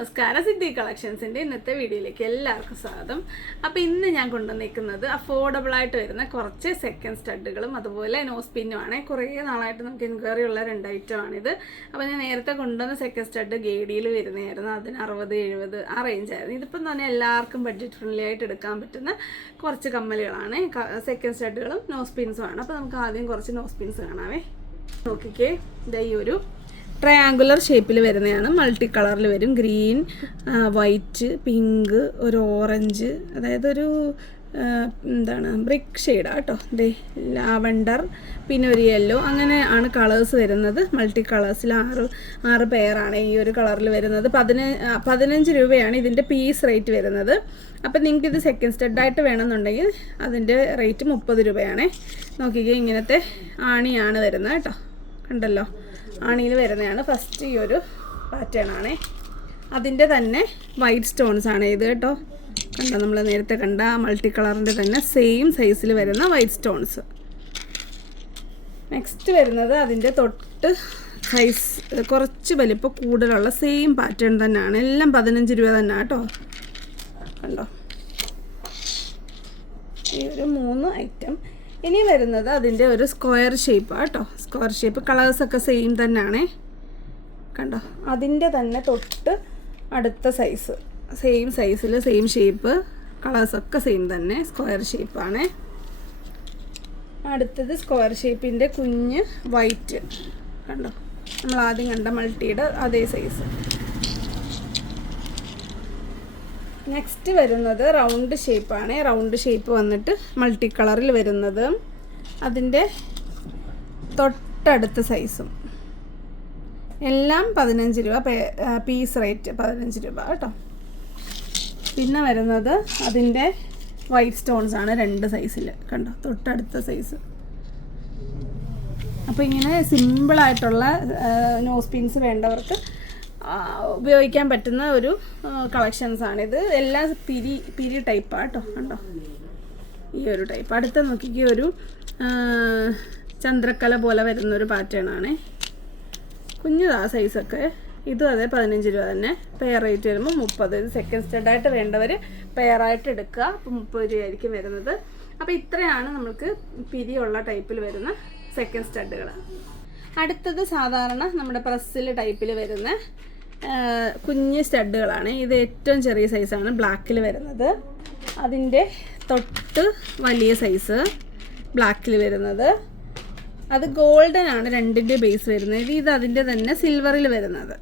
നമസ്കാരം സിദ്ധി കളക്ഷൻസിന്റെ ഇന്നത്തെ വീഡിയോയിലേക്ക് എല്ലാവർക്കും സ്വാഗതം. അപ്പോൾ ഇന്ന് ഞാൻ കൊണ്ടുവന്നിരിക്കുന്നത് അഫോർഡബിൾ ആയിട്ട് വരുന്ന കുറച്ച് സെക്കൻഡ് സ്റ്റഡുകളും അതുപോലെ നോസ്പിന്നുമാണ് കുറേ നാളായിട്ട് നമുക്ക് എൻക്വയറി ഉള്ള രണ്ട് ഐറ്റമാണിത് അപ്പോൾ ഞാൻ നേരത്തെ കൊണ്ടുവന്ന സെക്കൻഡ് സ്റ്റഡ് ഗേഡിയിൽ വരുന്നതായിരുന്നു. അതിന് അറുപത് എഴുപത് ആ റേഞ്ച് റേഞ്ചായിരുന്നു ഇതിപ്പം തന്നെ എല്ലാവർക്കും ബഡ്ജറ്റ് ഫ്രണ്ട്ലി ആയിട്ട് എടുക്കാൻ പറ്റുന്ന കുറച്ച് കമ്മലുകളാണ്. സെക്കൻഡ് സ്റ്റഡുകളും നോസ്പിൻസും ആണ്. അപ്പോൾ നമുക്ക് ആദ്യം കുറച്ച് നോസ്പിൻസ് കാണാവേ. നോക്കിക്കേ. ഇതായി ഒരു ട്രയാങ്കുലർ ഷേപ്പിൽ വരുന്നതാണ്. മൾട്ടി കളറിൽ വരും ഗ്രീൻ വൈറ്റ് പിങ്ക് ഒരു ഓറഞ്ച് അതായത് ഒരു എന്താണ് ബ്രിക്ക് ഷെയ്ഡാണ് കേട്ടോ ദേ ലാവണ്ടർ പിന്നെ ഒരു യെല്ലോ അങ്ങനെ ആണ് കളേഴ്സ് വരുന്നത്. മൾട്ടി കളേഴ്സിൽ ആറ് ആറ് പെയറാണ് ഈ ഒരു കളറിൽ വരുന്നത്. പതിന പതിനഞ്ച് രൂപയാണ് ഇതിന്റെ പീസ് റേറ്റ് വരുന്നത്. അപ്പം നിങ്ങൾക്ക് ഇത് സെക്കൻഡ് സ്റ്റെഡായിട്ട് വേണമെന്നുണ്ടെങ്കിൽ അതിന്റെ റേറ്റ് മുപ്പത് രൂപയാണേ. നോക്കിക്കേ ഇങ്ങനത്തെ ആണിയാണ് വരുന്നത് കേട്ടോ കണ്ടല്ലോ? ആണിയിൽ വരുന്നതാണ്. ഫസ്റ്റ് ഈ ഒരു പാറ്റേൺ ആണേ. അതിന്റെ തന്നെ വൈറ്റ് സ്റ്റോൺസ് ആണ് ഇത് കേട്ടോ. കണ്ടോ? നമ്മൾ നേരത്തെ കണ്ട മൾട്ടി കളറിന്റെ തന്നെ സെയിം സൈസിൽ വരുന്ന വൈറ്റ് സ്റ്റോൺസ് നെക്സ്റ്റ് വരുന്നത് അതിന്റെ തൊട്ട് സൈസ് കുറച്ച് വലിപ്പം കൂടുതലുള്ള സെയിം പാറ്റേൺ തന്നെയാണ്. എല്ലാം പതിനഞ്ച് രൂപ തന്നെ കേട്ടോ. കണ്ടോ? ഈ ഒരു മൂന്ന് ഐറ്റം ഇനി വരുന്നത് അതിന്റെ ഒരു സ്ക്വയർ ഷേപ്പ് കേട്ടോ. സ്ക്വയർ ഷേപ്പ് കളേഴ്സൊക്കെ സെയിം തന്നെയാണേ. കണ്ടോ? അതിന്റെ തന്നെ തൊട്ട് അടുത്ത സൈസ്. സെയിം സൈസിൽ സെയിം ഷേപ്പ്. കളേഴ്സൊക്കെ സെയിം തന്നെ സ്ക്വയർ ഷേപ്പാണ് അടുത്തത് സ്ക്വയർ ഷേപ്പിന്റെ കുഞ്ഞ് വൈറ്റ്. കണ്ടോ? നമ്മൾ ആദ്യം കണ്ട മൾട്ടിയുടെ അതേ സൈസ്. നെക്സ്റ്റ് വരുന്നത് റൗണ്ട് ഷേപ്പാണ് റൗണ്ട് ഷേപ്പ് വന്നിട്ട് മൾട്ടി കളറിൽ വരുന്നത്. അതിന്റെ തൊട്ടടുത്ത സൈസും എല്ലാം പതിനഞ്ച് രൂപ പീസ് റേറ്റ് പതിനഞ്ച് രൂപ കേട്ടോ. പിന്നെ വരുന്നത് അതിന്റെ വൈറ്റ് സ്റ്റോൺസ് ആണ് രണ്ട് സൈസിൽ കണ്ടോ? തൊട്ടടുത്ത സൈസ് അപ്പോൾ ഇങ്ങനെ സിമ്പിളായിട്ടുള്ള നോസ് പിൻസ് വേണ്ടവർക്ക് ഉപയോഗിക്കാൻ പറ്റുന്ന ഒരു കളക്ഷൻസ് ഇത് എല്ലാം പിരി പിരി ടൈപ്പാണ് കേട്ടോ കണ്ടോ? ഈ ഒരു ടൈപ്പ് അടുത്ത നോക്കിക്ക് ഒരു ചന്ദ്രക്കല പോലെ വരുന്ന ഒരു പാറ്റേൺ ആണ് കുഞ്ഞതാ സൈസൊക്കെ ഇതും അതെ പതിനഞ്ച് രൂപ തന്നെ. പെയർ റേറ്റ് വരുമ്പോൾ മുപ്പത്. ഇത് സെക്കൻഡ് സ്റ്റഡായിട്ട് വേണ്ടവർ പെയറായിട്ട് എടുക്കുക. അപ്പോൾ മുപ്പത് രൂപയായിരിക്കും വരുന്നത്. അപ്പോൾ ഇത്രയാണ് നമുക്ക് പിരിയുള്ള ടൈപ്പിൽ വരുന്ന സെക്കൻഡ് സ്റ്റഡുകൾ അടുത്തത് സാധാരണ നമ്മുടെ പ്രസ്സിൽ ടൈപ്പിൽ വരുന്ന കുഞ്ഞ് സ്റ്റഡുകളാണ്. ഇത് ഏറ്റവും ചെറിയ സൈസാണ് ബ്ലാക്കിൽ വരുന്നത്. അതിന്റെ തൊട്ട് വലിയ സൈസ് ബ്ലാക്കിൽ വരുന്നത്. അത് ഗോൾഡൻ ആണ് രണ്ടിന്റെ ബേസ് വരുന്നത്. ഇത് അതിന്റെ തന്നെ സിൽവറിൽ വരുന്നത്.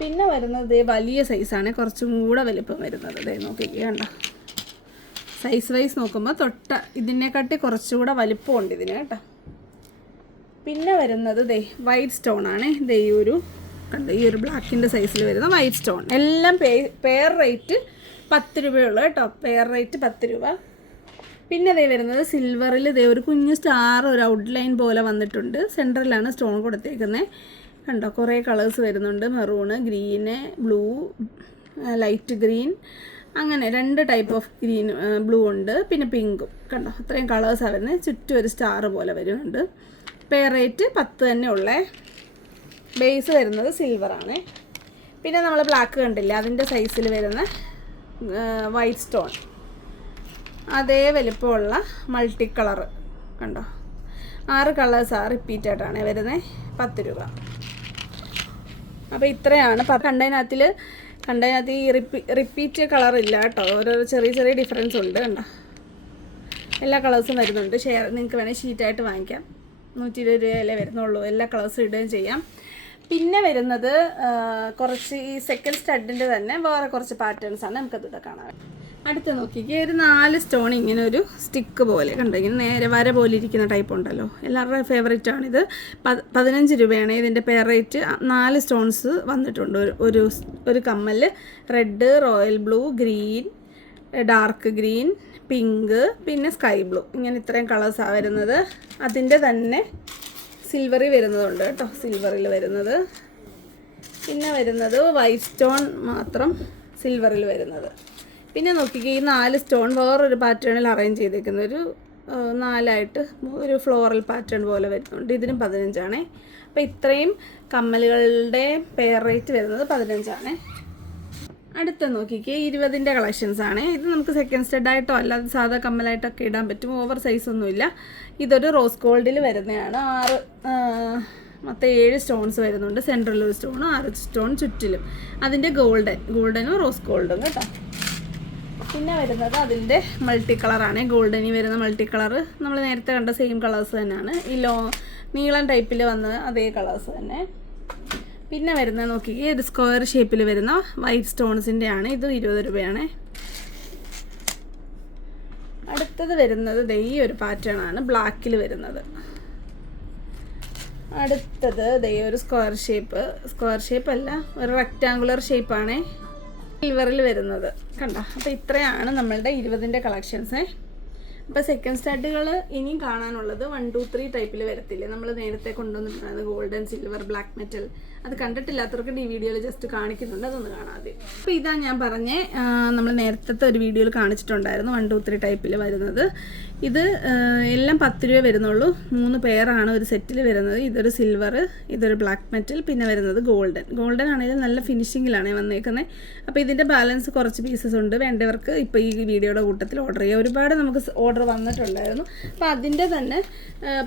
പിന്നെ വരുന്നത് വലിയ സൈസാണ്. കുറച്ചും കൂടെ വലിപ്പം വരുന്നത്. ദേ നോക്കി കണ്ട? സൈസ് വൈസ് നോക്കുമ്പോൾ തൊട്ട ഇതിനെക്കാട്ടി കുറച്ചുകൂടെ വലിപ്പമുണ്ട് ഇതിന് കേട്ടോ. പിന്നെ വരുന്നത് ദേ വൈറ്റ് സ്റ്റോൺ ആണ്. ദേ ഒരു കണ്ടോ ഈ ഒരു ബ്ലാക്കിന്റെ സൈസിൽ വരുന്ന വൈറ്റ് സ്റ്റോൺ എല്ലാം പേ പെയർ റേറ്റ് പത്ത് രൂപയുള്ളൂ കേട്ടോ. പെയർ റേറ്റ് പത്ത് രൂപ. പിന്നെ ദേ വരുന്നത് സിൽവറിൽ ഇതേ ഒരു കുഞ്ഞ് സ്റ്റാർ ഒരു ഔട്ട്ലൈൻ പോലെ വന്നിട്ടുണ്ട്. സെന്ററിലാണ് സ്റ്റോൺ കൊടുത്തേക്കുന്നത് കണ്ടോ? കുറേ കളേഴ്സ് വരുന്നുണ്ട്. Maroon green blue light green അങ്ങനെ രണ്ട് ടൈപ്പ് ഓഫ് ഗ്രീൻ ബ്ലൂ ഉണ്ട്. പിന്നെ പിങ്കും കണ്ടോ? അത്രയും കളേഴ്സാണ് വരുന്നത് ചുറ്റും ഒരു സ്റ്റാർ പോലെ വരുന്നുണ്ട്. പേ റേറ്റ് പത്ത് തന്നെ ഉള്ളേ ബേസ് വരുന്നത് സിൽവർ ആണ്. പിന്നെ നമ്മൾ ബ്ലാക്ക് കണ്ടില്ല അതിന്റെ സൈസിൽ വരുന്ന വൈറ്റ് സ്റ്റോൺ അതേ വലിപ്പമുള്ള മൾട്ടി കളർ കണ്ടോ? ആറ് കളേഴ്സ് ആ റിപ്പീറ്റ് ആയിട്ടാണ് വരുന്നത് പത്ത് രൂപ. അപ്പോൾ ഇത്രയാണ്. കണ്ടതിനകത്തിൽ കണ്ടതിനകത്ത് ഈ റിപ്പീ റിപ്പീറ്റ് കളർ ഇല്ല കേട്ടോ. ഓരോരോ ചെറിയ ചെറിയ ഡിഫറൻസ് ഉണ്ട് കണ്ടോ? എല്ലാ കളേഴ്സും വരുന്നുണ്ട്. ഷെയർ നിങ്ങൾക്ക് വേണേൽ ഷീറ്റായിട്ട് വാങ്ങിക്കാം. നൂറ്റി ഇരുപത് രൂപയല്ലേ വരുന്നുള്ളൂ. എല്ലാ കളേഴ്സും ഇടുകയും ചെയ്യാം. പിന്നെ വരുന്നത് കുറച്ച് ഈ സെക്കൻഡ് സ്റ്റഡിന്റെ തന്നെ വേറെ കുറച്ച് പാറ്റേൺസ് ആണ് നമുക്കതിവിടെ കാണാൻ അടുത്ത് നോക്കിക്കുക ഒരു നാല് സ്റ്റോൺ ഇങ്ങനെ ഒരു സ്റ്റിക്ക് പോലെ കണ്ടോ? ഇങ്ങനെ നേരെ വര പോലെ ഇരിക്കുന്ന ടൈപ്പ് ഉണ്ടല്ലോ. എല്ലാവരുടെയും ഫേവറേറ്റ് ആണിത്. പതിനഞ്ച് രൂപയാണ് ഇതിന്റെ പെയർ റേറ്റ് നാല് സ്റ്റോൺസ് വന്നിട്ടുണ്ട്. ഒരു ഒരു ഒരു കമ്മൽ red royal blue green dark green pink പിന്നെ സ്കൈ ബ്ലൂ ഇങ്ങനെ ഇത്രയും കളേഴ്സാണ് വരുന്നത്. അതിന്റെ തന്നെ സിൽവറിൽ വരുന്നതുണ്ട് കേട്ടോ. സിൽവറിൽ വരുന്നത്. പിന്നെ വരുന്നത് വൈറ്റ് സ്റ്റോൺ മാത്രം സിൽവറിൽ വരുന്നത്. പിന്നെ നോക്കിക്കേ ഈ നാല് സ്റ്റോൺ വേറൊരു പാറ്റേണിൽ അറേഞ്ച് ചെയ്തേക്കുന്ന ഒരു നാലായിട്ട് ഒരു ഫ്ലോറൽ പാറ്റേൺ പോലെ വരുന്നുണ്ട്. ഇതിനും പതിനഞ്ചാണേ. അപ്പോൾ ഇത്രയും കമ്മലുകളുടെ പെയർ റേറ്റ് വരുന്നത് പതിനഞ്ചാണ്. അടുത്ത നോക്കിക്കേ ഇരുപതിന്റെ കളക്ഷൻസ് ആണ്. ഇത് നമുക്ക് സെക്കൻഡ് സ്റ്റഡ് ആയിട്ടോ അല്ലാതെ സാധാ കമ്മലായിട്ടൊക്കെ ഇടാൻ പറ്റും. ഓവർ സൈസ് ഒന്നുമില്ല. ഇതൊരു റോസ് ഗോൾഡിൽ വരുന്നതാണ്. ആറ് മൊത്തം ഏഴ് സ്റ്റോൺസ് വരുന്നുണ്ട്. സെൻട്രൽ ഒരു സ്റ്റോണും ആറ് സ്റ്റോൺ ചുറ്റിലും. അതിന്റെ ഗോൾഡൻ ഗോൾഡനും റോസ് ഗോൾഡും കേട്ടോ. പിന്നെ വരുന്നത് അതിന്റെ മൾട്ടി കളറാണ് ഗോൾഡനി വരുന്ന മൾട്ടി കളർ നമ്മൾ നേരത്തെ കണ്ട സെയിം കളേഴ്സ് തന്നെയാണ്. ഈ ലോ നീളം ടൈപ്പിൽ വന്ന അതേ കളേഴ്സ് തന്നെ. പിന്നെ വരുന്ന നോക്കി ഈ ഒരു സ്ക്വയർ ഷേപ്പിൽ വരുന്ന വൈറ്റ് സ്റ്റോൺസിന്റെ ആണ്. ഇത് ഇരുപത് രൂപയാണ്. അടുത്തത് വരുന്നത് ഈ ഒരു പാറ്റേൺ ആണ് ബ്ലാക്കിൽ വരുന്നത്. അടുത്തത് ദേ ഒരു സ്ക്വയർ ഷേപ്പ് സ്ക്വയർ ഷേപ്പ് അല്ല ഒരു റെക്റ്റാങ്കുലർ ഷേപ്പാണ് സിൽവറിൽ വരുന്നത്. കണ്ട? അപ്പോൾ ഇത്രയാണ് നമ്മളുടെ ഇരുപതിന്റെ കളക്ഷൻസ് അപ്പോൾ സെക്കൻഡ് സ്റ്റാർട്ടുകൾ ഇനിയും കാണാനുള്ളത് വൺ ടു ത്രീ ടൈപ്പിൽ വരത്തില്ലേ? നമ്മൾ നേരത്തെ കൊണ്ടുവന്നിട്ടുണ്ടായിരുന്നത് ഗോൾഡൻ സിൽവർ ബ്ലാക്ക് മെറ്റൽ അത് കണ്ടിട്ടില്ലാത്തവർക്ക് ഈ വീഡിയോയിൽ ജസ്റ്റ് കാണിക്കുന്നുണ്ട്. അതൊന്ന് കാണാതെ. അപ്പോൾ ഇതാ ഞാൻ പറഞ്ഞേ നമ്മൾ നേരത്തെ ഒരു വീഡിയോയിൽ കാണിച്ചിട്ടുണ്ടായിരുന്നു വൺ ടു ത്രീ ടൈപ്പിൽ വരുന്നത്. ഇത് എല്ലാം പത്ത് രൂപ വരുന്നുള്ളൂ. മൂന്ന് പെയറാണ് ഒരു സെറ്റിൽ വരുന്നത്. ഇതൊരു സിൽവർ ഇതൊരു ബ്ലാക്ക് മെറ്റൽ പിന്നെ വരുന്നത് ഗോൾഡൻ ഗോൾഡൻ ആണെങ്കിൽ നല്ല ഫിനിഷിങ്ങിലാണ് വന്നേക്കുന്നത് അപ്പോൾ ഇതിന്റെ ബാലൻസ് കുറച്ച് പീസസ് ഉണ്ട്. വേണ്ടവർക്ക് ഇപ്പോൾ ഈ വീഡിയോയുടെ കൂട്ടത്തിൽ ഓർഡർ ചെയ്യാം. ഒരുപാട് നമുക്ക് ഓർഡർ വന്നിട്ടുണ്ടായിരുന്നു. അപ്പോൾ അതിന്റെ തന്നെ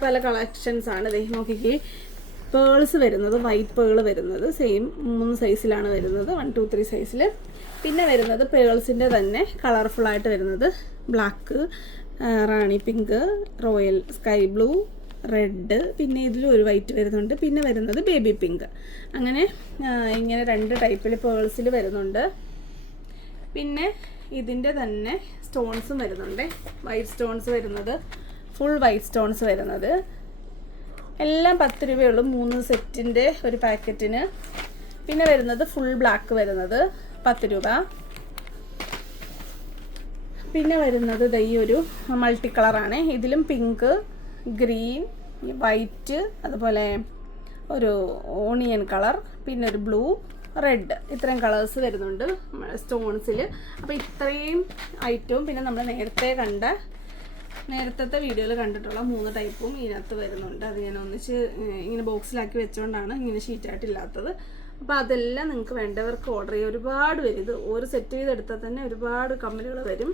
പല കളക്ഷൻസ് ആണ്. ദേ നോക്കിക്കേ. പേൾസ് വരുന്നത് വൈറ്റ് പേൾ വരുന്നത് സെയിം മൂന്ന് സൈസിലാണ് വരുന്നത് വൺ ടു ത്രീ സൈസിൽ പിന്നെ വരുന്നത് പേൾസിന്റെ തന്നെ കളർഫുൾ ആയിട്ട് വരുന്നത് black rani pink royal sky blue red പിന്നെ ഇതിലും ഒരു വൈറ്റ് വരുന്നുണ്ട്. പിന്നെ വരുന്നത് ബേബി പിങ്ക് അങ്ങനെ ഇങ്ങനെ രണ്ട് ടൈപ്പിൽ പേൾസിൽ വരുന്നുണ്ട്. പിന്നെ ഇതിന്റെ തന്നെ സ്റ്റോൺസും വരുന്നുണ്ട്. വൈറ്റ് സ്റ്റോൺസ് വരുന്നത് ഫുൾ വൈറ്റ് സ്റ്റോൺസ് വരുന്നത്. എല്ലാം പത്ത് രൂപയുള്ളൂ. മൂന്ന് സെറ്റിന്റെ ഒരു പാക്കറ്റിന്. പിന്നെ വരുന്നത് ഫുൾ ബ്ലാക്ക് വരുന്നത് പത്ത് രൂപ. പിന്നെ വരുന്നത് ഈ ഒരു മൾട്ടി കളറാണ് ഇതിലും പിങ്ക് ഗ്രീൻ വൈറ്റ് അതുപോലെ ഒരു ഓണിയൻ കളർ പിന്നെ ഒരു ബ്ലൂ റെഡ് ഇത്രയും കളേഴ്സ് വരുന്നുണ്ട്. സ്റ്റോൺസിൽ അപ്പോൾ ഇത്രയും ഐറ്റവും പിന്നെ നമ്മൾ നേരത്തെ കണ്ട നേരത്തെ വീഡിയോയിൽ കണ്ടിട്ടുള്ള മൂന്ന് ടൈപ്പും ഇതിനകത്ത് വരുന്നുണ്ട്. അത് ഞാൻ ഒന്നിച്ച് ഇങ്ങനെ ബോക്സിലാക്കി വെച്ചുകൊണ്ടാണ് ഇങ്ങനെ ഷീറ്റായിട്ടില്ലാത്തത് അപ്പോൾ അതെല്ലാം നിങ്ങൾക്ക് വേണ്ടവർക്ക് ഓർഡർ ചെയ്യാം. ഒരുപാട് വരും ഇത് ഒരു സെറ്റ് ചെയ്തെടുത്താൽ തന്നെ ഒരുപാട് കമ്മലുകൾ വരും.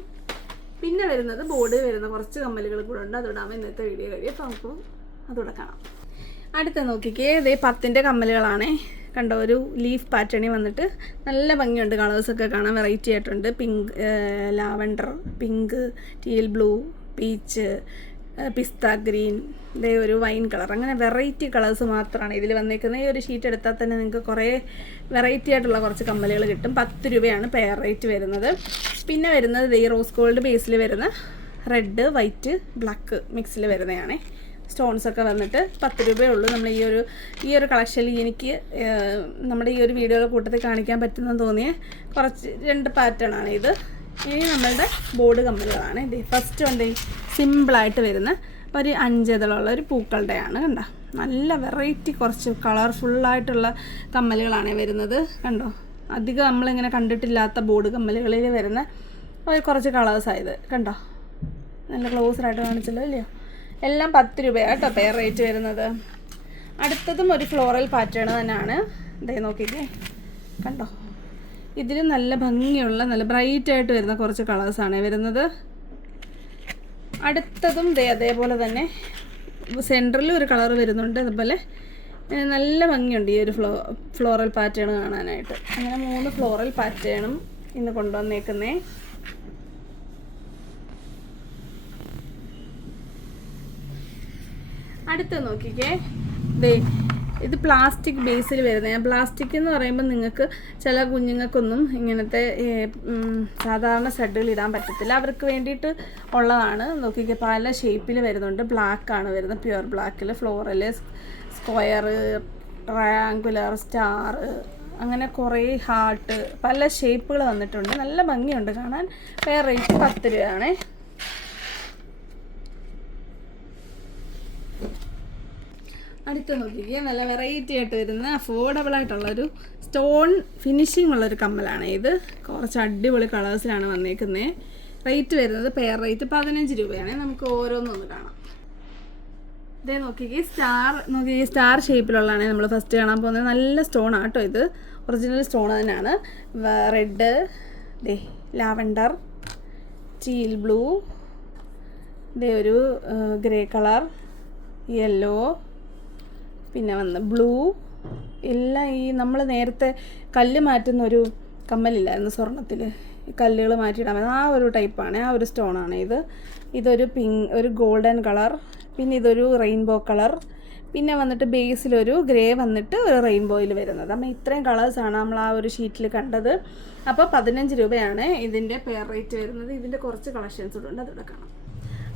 പിന്നെ വരുന്നത് ബോർഡ് വരുന്ന കുറച്ച് കമ്മലുകൾ കൂടെ ഉണ്ട്. അതോടാകുമ്പോൾ ഇന്നത്തെ വീഡിയോ കഴിയും. അപ്പോൾ നമുക്ക് അതോടെ കാണാം. അടുത്ത നോക്കിക്കേ. ഇതേ പത്തിന്റെ കമ്മലുകളാണേ. കണ്ട ഒരു ലീഫ് പാറ്റേണി വന്നിട്ട് നല്ല ഭംഗിയുണ്ട്. കളേഴ്സൊക്കെ കാണാൻ വെറൈറ്റി ആയിട്ടുണ്ട്. Pink lavender pink teal blue peach pista green ഇതേ ഒരു വൈൻ കളർ. അങ്ങനെ വെറൈറ്റി കളേഴ്സ് മാത്രമാണ് ഇതിൽ വന്നേക്കുന്നത് ഈ ഒരു ഷീറ്റ് എടുത്താൽ തന്നെ നിങ്ങൾക്ക് കുറേ വെറൈറ്റി ആയിട്ടുള്ള കുറച്ച് കമ്മലുകൾ കിട്ടും. പത്ത് രൂപയാണ് പെയർ റേറ്റ് വരുന്നത്. പിന്നെ വരുന്നത് ഈ റോസ് ഗോൾഡ് ബേസിൽ വരുന്ന റെഡ് വൈറ്റ് ബ്ലാക്ക് മിക്സിൽ വരുന്നതാണ് സ്റ്റോൺസ് ഒക്കെ വന്നിട്ട് പത്ത് രൂപയേ ഉള്ളൂ. നമ്മൾ ഈ ഒരു ഈ ഒരു കളക്ഷനിൽ എനിക്ക് നമ്മുടെ ഈ ഒരു വീഡിയോയുടെ കൂട്ടത്തിൽ കാണിക്കാൻ പറ്റുന്നെന്ന് തോന്നിയ കുറച്ച് രണ്ട് പാറ്റേൺ ആണ് ഇത്. ഇനി നമ്മളുടെ ബോർഡ് കമ്മലുകളാണ് ഇത് ഫസ്റ്റ് ഉണ്ട് സിമ്പിളായിട്ട് വരുന്ന ഒരു അഞ്ചതളുള്ള ഒരു പൂക്കളുടെയാണ് കണ്ടോ? നല്ല വെറൈറ്റി കുറച്ച് കളർഫുള്ളായിട്ടുള്ള കമ്മലുകളാണ് വരുന്നത് കണ്ടോ? അധികം നമ്മളിങ്ങനെ കണ്ടിട്ടില്ലാത്ത ബോർഡ് കമ്മലുകളിൽ വരുന്ന കുറച്ച് കളേഴ്സായത് കണ്ടോ? നല്ല ക്ലോസറായിട്ട് കാണിച്ചല്ലോ ഇല്ലയോ? എല്ലാം പത്ത് രൂപയാണ് കേട്ടോ റേറ്റ് വരുന്നത്. അടുത്തതും ഒരു ഫ്ലോറൽ പാറ്റേൺ തന്നെയാണ്. ഇതേ നോക്കിക്കേ. കണ്ടോ? ഇതിലും നല്ല ഭംഗിയുള്ള നല്ല ബ്രൈറ്റ് ആയിട്ട് വരുന്ന കുറച്ച് കളേഴ്സാണ് വരുന്നത്. അടുത്തതും ദേ അതേപോലെ തന്നെ സെന്ററിൽ ഒരു കളർ വരുന്നുണ്ട് അതുപോലെ. നല്ല ഭംഗിയുണ്ട് ഈ ഒരു ഫ്ലോ ഫ്ലോറൽ പാറ്റേൺ കാണാനായിട്ട്. അങ്ങനെ മൂന്ന് ഫ്ലോറൽ പാറ്റേണും ഇന്ന് കൊണ്ടുവന്നേക്കുന്നേ. അടുത്ത് നോക്കിക്കേ. ദേ ഇത് പ്ലാസ്റ്റിക് ബേസിൽ വരുന്ന പ്ലാസ്റ്റിക് എന്ന് പറയുമ്പോൾ നിങ്ങൾക്ക് ചില കുഞ്ഞുങ്ങൾക്കൊന്നും ഇങ്ങനത്തെ സാധാരണ സെഡുകൾ ഇടാൻ പറ്റത്തില്ല. അവർക്ക് വേണ്ടിയിട്ട് ഉള്ളതാണ്. നോക്കിക്കേ പല ഷേപ്പിൽ വരുന്നുണ്ട്. ബ്ലാക്ക് ആണ് വരുന്നത്. പ്യുവർ ബ്ലാക്കിൽ ഫ്ലോറൽ സ്ക്വയർ ട്രയാങ്കുലർ സ്റ്റാർ അങ്ങനെ കുറേ ഹാർട്ട് പല ഷേപ്പുകൾ വന്നിട്ടുണ്ട്. നല്ല ഭംഗിയുണ്ട്. കാണാൻ വേറെ റേറ്റ് പത്ത് രൂപയാണേ. അടുത്ത നോക്കിയ നല്ല വെറൈറ്റി ആയിട്ട് വരുന്ന അഫോർഡബിൾ ആയിട്ടുള്ളൊരു സ്റ്റോൺ ഫിനിഷിംഗ് ഉള്ളൊരു കമ്മലാണ് ഇത്. കുറച്ച് അടിപൊളി കളേഴ്സിലാണ് വന്നേക്കുന്നത് റേറ്റ് വരുന്നത് പെയർ റേറ്റ് പതിനഞ്ച് രൂപയാണ്. നമുക്ക് ഓരോന്നൊന്ന് കാണാം. ഇതേ നോക്കിക്കേ സ്റ്റാർ നോക്കിക്കേ സ്റ്റാർ ഷേപ്പിലുള്ളതാണ് നമ്മൾ ഫസ്റ്റ് കാണാൻ പോകുന്നത്. നല്ല സ്റ്റോൺ ആട്ടോ ഇത്. ഒറിജിനൽ സ്റ്റോൺ തന്നെയാണ്. റെഡ് ദേ ലാവൻഡർ ടീൽ ബ്ലൂ ഇതേ ഒരു ഗ്രേ കളർ യെല്ലോ പിന്നെ വന്ന് ബ്ലൂ. എല്ലാം ഈ നമ്മൾ നേരത്തെ കല്ല് മാറ്റുന്ന ഒരു കമ്മലില്ലായിരുന്നു സ്വർണത്തിൽ കല്ലുകൾ മാറ്റിയിടാൻ ആ ഒരു ടൈപ്പാണ്. ആ ഒരു സ്റ്റോണാണ് ഇത്. ഇതൊരു പിങ് ഒരു ഗോൾഡൻ കളർ. പിന്നെ ഇതൊരു റെയിൻബോ കളർ. പിന്നെ വന്നിട്ട് ബേസിലൊരു ഗ്രേ വന്നിട്ട് ഒരു റെയിൻബോയിൽ വരുന്നത്. അപ്പം ഇത്രയും കളേഴ്സാണ് നമ്മൾ ആ ഒരു ഷീറ്റിൽ കണ്ടത്. അപ്പോൾ പതിനഞ്ച് രൂപയാണ് ഇതിന്റെ പെയർ റേറ്റ് വരുന്നത്. ഇതിന്റെ കുറച്ച് കളക്ഷൻസ് ഉണ്ട് അതിവിടെ കാണാം.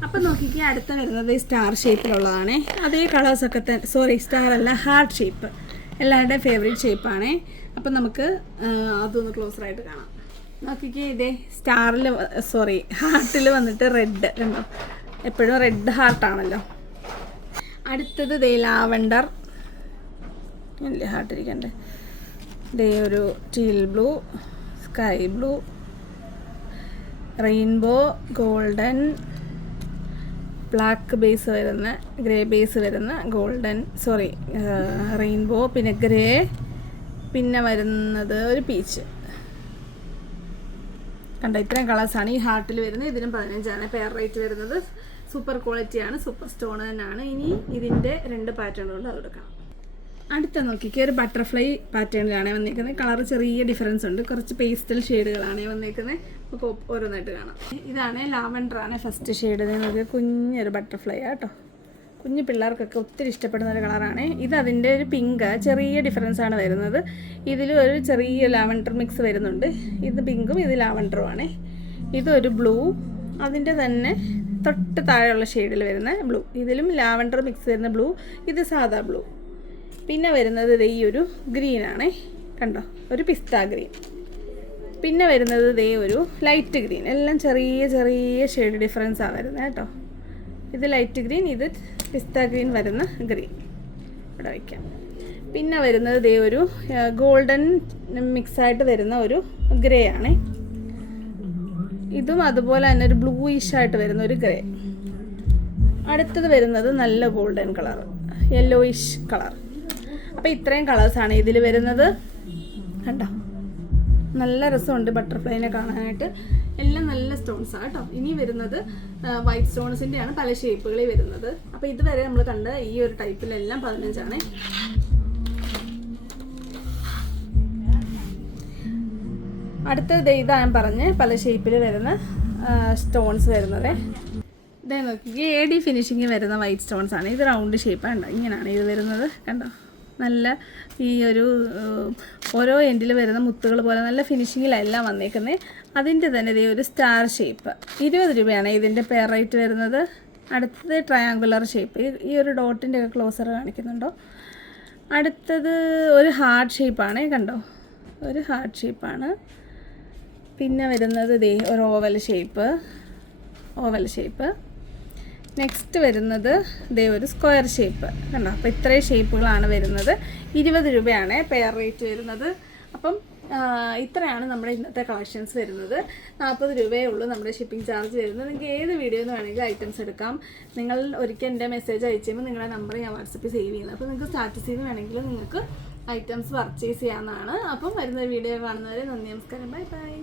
അപ്പം നോക്കിക്കേ അടുത്ത വരുന്നത് സ്റ്റാർ ഷേപ്പിലുള്ളതാണ് അതേ കളേഴ്സൊക്കെ തന്നെ സോറി സ്റ്റാർ അല്ല ഹാർട്ട് ഷേപ്പ് എല്ലാവരുടെയും ഫേവറേറ്റ് ഷേപ്പാണ് അപ്പം നമുക്ക് അതൊന്ന് ക്ലോസർ ആയിട്ട് കാണാം. നോക്കിക്കേ ഇതേ സ്റ്റാറിൽ സോറി ഹാർട്ടിൽ വന്നിട്ട് റെഡ് കണ്ടോ എപ്പോഴും റെഡ് ഹാർട്ടാണല്ലോ അടുത്തത് ദേ ലാവണ്ടർ. ഹാർട്ട് ഇരിക്കണ്ടേ. ദേ ഒരു teal blue sky blue rainbow golden black base വരുന്ന ഗ്രേ ബേസ് വരുന്ന ഗോൾഡൻ സോറി റെയിൻബോ പിന്നെ ഗ്രേ പിന്നെ വരുന്നത് ഒരു പീച്ച് കണ്ട ഇത്രയും കളേഴ്സാണ് ഈ ഹാർട്ടിൽ വരുന്നത്. ഇതിനും പതിനഞ്ചാണ്. പെയർ റേറ്റ് വരുന്നത്. സൂപ്പർ ക്വാളിറ്റിയാണ് സൂപ്പർ സ്റ്റോൺ തന്നെയാണ്. ഇനി ഇതിന്റെ രണ്ട് പാറ്റേണുകൊണ്ട് അത് എടുക്കണം. അടുത്ത നോക്കിക്കേ ഒരു ബട്ടർഫ്ലൈ പാറ്റേണിലാണ് വന്നിരിക്കുന്നത് കളർ ചെറിയ ഡിഫറൻസ് ഉണ്ട്. കുറച്ച് പേസ്റ്റൽ ഷെയ്ഡുകളാണ് വന്നിരിക്കുന്നത് നമുക്ക് ഓരോന്നായിട്ട് കാണാം. ഇതാണ് ലാവൻഡർ ആണ് ഫസ്റ്റ് ഷെയ്ഡ് നോക്കിയ. കുഞ്ഞൊരു ബട്ടർഫ്ലൈ ആട്ടോ കുഞ്ഞു പിള്ളേർക്കൊക്കെ ഒത്തിരി ഇഷ്ടപ്പെടുന്ന ഒരു കളറാണ് ഇത് അതിന്റെ ഒരു പിങ്ക് ചെറിയ ഡിഫറൻസ് ആണ് വരുന്നത്. ഇതിലും ഒരു ചെറിയ ലാവൻഡർ മിക്സ് വരുന്നുണ്ട്. ഇത് പിങ്കും ഇത് ലാവൻഡറും ആണ്. ഇതൊരു ബ്ലൂ അതിന്റെ തന്നെ തൊട്ട് താഴെയുള്ള ഷെയ്ഡിൽ വരുന്ന ബ്ലൂ ഇതിലും ലാവൻഡർ മിക്സ് വരുന്ന ബ്ലൂ ഇത് സാധാ ബ്ലൂ പിന്നെ വരുന്നത് ദേ ഈ ഒരു ഗ്രീനാണേ കണ്ടോ? ഒരു പിസ്ത ഗ്രീൻ. പിന്നെ വരുന്നത് ദേ ഒരു ലൈറ്റ് ഗ്രീൻ. എല്ലാം ചെറിയ ചെറിയ ഷെയ്ഡ് ഡിഫറൻസാണ് വരുന്നത് കേട്ടോ. ഇത് ലൈറ്റ് ഗ്രീൻ ഇത് പിസ്ത ഗ്രീൻ വരുന്ന ഗ്രീൻ. ഇവിടെ വയ്ക്കാം പിന്നെ വരുന്നത് ദേ ഒരു ഗോൾഡൻ മിക്സായിട്ട് വരുന്ന ഒരു ഗ്രേ ആണേ. ഇതും അതുപോലെ തന്നെ ഒരു ബ്ലൂയിഷ് ആയിട്ട് വരുന്ന ഒരു ഗ്രേ. അടുത്തത് വരുന്നത് നല്ല ഗോൾഡൻ കളർ യെല്ലോയിഷ് കളർ അപ്പോൾ ഇത്രയും ആണ് ഇതിൽ വരുന്നത്. കണ്ടോ? നല്ല രസമുണ്ട് ബട്ടർഫ്ലൈനെ കാണാനായിട്ട്. എല്ലാം നല്ല സ്റ്റോൺസ് ആണ് കേട്ടോ. ഇനി വരുന്നത് വൈറ്റ് സ്റ്റോൺസിന്റെയാണ് പല ഷേപ്പുകളിൽ വരുന്നത്. അപ്പോൾ ഇതുവരെ നമ്മൾ കണ്ട ഈ ഒരു ടൈപ്പിലെല്ലാം പതിനഞ്ചാണ്. അടുത്തത് ഇതാ ഞാൻ പറഞ്ഞ് പല ഷേപ്പിൽ വരുന്ന സ്റ്റോൺസ് വരുന്നത്. ഇതേ നോക്കി എ ഡി ഫിനിഷിങ് വരുന്ന വൈറ്റ് സ്റ്റോൺസ് ആണ്. ഇത് റൗണ്ട് ഷേപ്പാണ് ഇങ്ങനെയാണ് ഇത് വരുന്നത്. കണ്ടോ? നല്ല ഈ ഒരു ഓരോ എൻഡിൽ വരുന്ന മുത്തുകൾ പോലെ നല്ല ഫിനിഷിങ്ങിലെല്ലാം വന്നേക്കുന്നത് അതിന്റെ തന്നെ ഇതേ ഒരു സ്റ്റാർ ഷേപ്പ് ഇരുപത് രൂപയാണ് ഇതിന്റെ പെയർ റേറ്റ് വരുന്നത്. അടുത്തത് ട്രയാങ്കുലർ ഷേപ്പ് ഈ ഒരു ഡോട്ടിന്റെ ഒക്കെ ക്ലോസർ കാണിക്കുന്നുണ്ടോ? അടുത്തത് ഒരു ഹാർട്ട് ഷേപ്പാണ് കണ്ടോ? ഒരു ഹാർട്ട് ഷേപ്പാണ് പിന്നെ വരുന്നത് ദേ ഒരു oval shape oval shape next വരുന്നത് ദേ ഒരു സ്ക്വയർ ഷേപ്പ് കണ്ടോ? അപ്പോൾ ഇത്രയും ഷേപ്പുകളാണ് വരുന്നത്. ഇരുപത് രൂപയാണ് പെയർ റേറ്റ് വരുന്നത്. അപ്പം ഇത്രയാണ് നമ്മുടെ ഇന്നത്തെ കളക്ഷൻസ് വരുന്നത്. നാൽപ്പത് രൂപയേ ഉള്ളൂ നമ്മുടെ ഷിപ്പിംഗ് ചാർജ് വരുന്നത്. നിങ്ങൾക്ക് ഏത് വീഡിയോയിൽ നിന്ന് വേണമെങ്കിലും ഐറ്റംസ് എടുക്കാം. നിങ്ങൾ ഒരിക്കൽ എന്റെ മെസ്സേജ് അയച്ചു കഴിയുമ്പോൾ നിങ്ങളുടെ നമ്പർ ഞാൻ വാട്സപ്പിൽ സേവ് ചെയ്യുന്നത് അപ്പോൾ നിങ്ങൾക്ക് സ്റ്റാറ്റസിൽ നിന്ന് വേണമെങ്കിൽ നിങ്ങൾക്ക് ഐറ്റംസ് പർച്ചേസ് ചെയ്യാവുന്നതാണ്. അപ്പം വരുന്ന വീഡിയോ കാണുന്നവരെ നന്ദി നമസ്കാരം. Bye bye